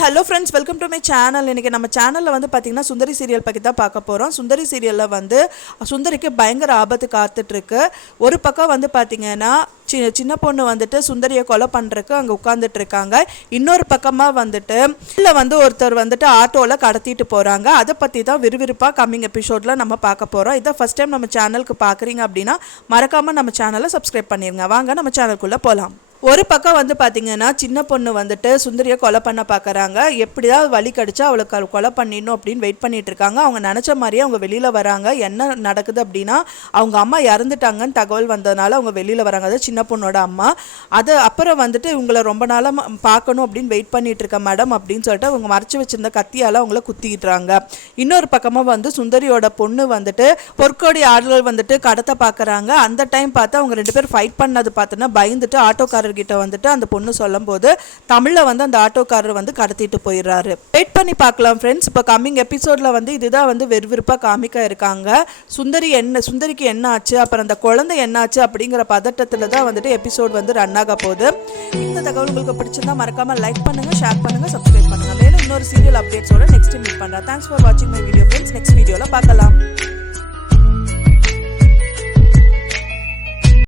Hello friends welcome to my channel இன்றைக்கி நம்ம சேனலில் வந்து பார்த்திங்கன்னா சுந்தரி சீரியல் பற்றி தான் பார்க்க போகிறோம் சுந்தரி சீரியலில் வந்து சுந்தரிக்கு பயங்கர ஆபத்து காத்துட்ருக்கு. ஒரு பக்கம் வந்து பார்த்திங்கன்னா சி சின்ன பொண்ணு வந்துட்டு சுந்தரியை கொலை பண்ணுறக்கு அங்கே உட்காந்துட்டு இருக்காங்க இன்னொரு பக்கமாக வந்துட்டு இல்லை வந்து ஒருத்தர் வந்துட்டு ஆட்டோவில் கடத்திட்டு போகிறாங்க அதை பற்றி தான் விறுவிறுப்பாக கம்மிங் எபிசோடில் நம்ம பார்க்க போகிறோம் இதை ஃபஸ்ட் டைம் நம்ம சேனலுக்கு பார்க்குறீங்க அப்படின்னா மறக்காமல் நம்ம சேனலை சப்ஸ்கிரைப் பண்ணிடுங்க வாங்க நம்ம சேனலுக்குள்ளே போகலாம் ஒரு பக்கம் வந்து பார்த்தீங்கன்னா சின்ன பொண்ணு வந்துட்டு சுந்தரியை கொலை பண்ண பார்க்குறாங்க எப்படியாவது வழி கடிச்சா அவளை கொலை பண்ணிடணும் அப்படின்னு வெயிட் பண்ணிட்டு இருக்காங்க. அவங்க நினச்ச மாதிரியே அவங்க வெளியில் வராங்க. என்ன நடக்குது அப்படின்னா அவங்க அம்மா இறந்துட்டாங்கன்னு தகவல் வந்ததுனால அவங்க வெளியில் வராங்க. அது சின்ன பொண்ணோட அம்மா. அது அப்புறம் வந்துட்டு இவங்களை ரொம்ப நாளாக பார்க்கணும் அப்படின்னு வெயிட் பண்ணிட்டு இருக்க மேடம் அப்படின்னு சொல்லிட்டு அவங்க மறைச்சு வச்சிருந்த கத்தியால் அவங்கள குத்திக்கிட்டுறாங்க இன்னொரு பக்கமாக வந்து சுந்தரியோட பொண்ணு வந்துட்டு பொற்கோடி ஆடுகள் வந்துட்டு கடத்த பார்க்குறாங்க அந்த டைம் பார்த்து அவங்க ரெண்டு பேரும் ஃபைட் பண்ணது பார்த்தோன்னா பயந்துட்டு ஆட்டோக்காரர்கிட்ட வந்துட்டு அந்த பொண்ணு சொல்லும்போது தமிழில் வந்து அந்த ஆட்டோக்காரர் வந்து கடத்திட்டு போயிடுறாரு. வெயிட் பண்ணி பார்க்கலாம் ஃப்ரெண்ட்ஸ் இப்போ கம்மிங் எபிசோடில் வந்து இதுதான் வந்து வெறுவிறுப்பாக காமிக்க இருக்காங்க. சுந்தரி என்ன சுந்தரிக்கு என்ன ஆச்சு அப்புறம் அந்த குழந்தை என்ன ஆச்சு அப்படிங்கிற பதட்டத்தில் தான் வந்துட்டு எபிசோட் வந்து ரன் ஆக போகுது. இந்த தகவல் உங்களுக்கு பிடிச்சிருந்தா மறக்காம லைக் பண்ணுங்க ஷேர் பண்ணுங்க சப்ஸ்கிரைப் பண்ணுங்கள் மேலும் இன்னொரு சீரியல் அப்டேட்ஸோட நெக்ஸ்ட் மீட் பண்ணுறேன் தேங்க்ஸ் ஃபார் வாட்சிங் மை வீடியோ ஃப்ரெண்ட்ஸ் நெக்ஸ்ட்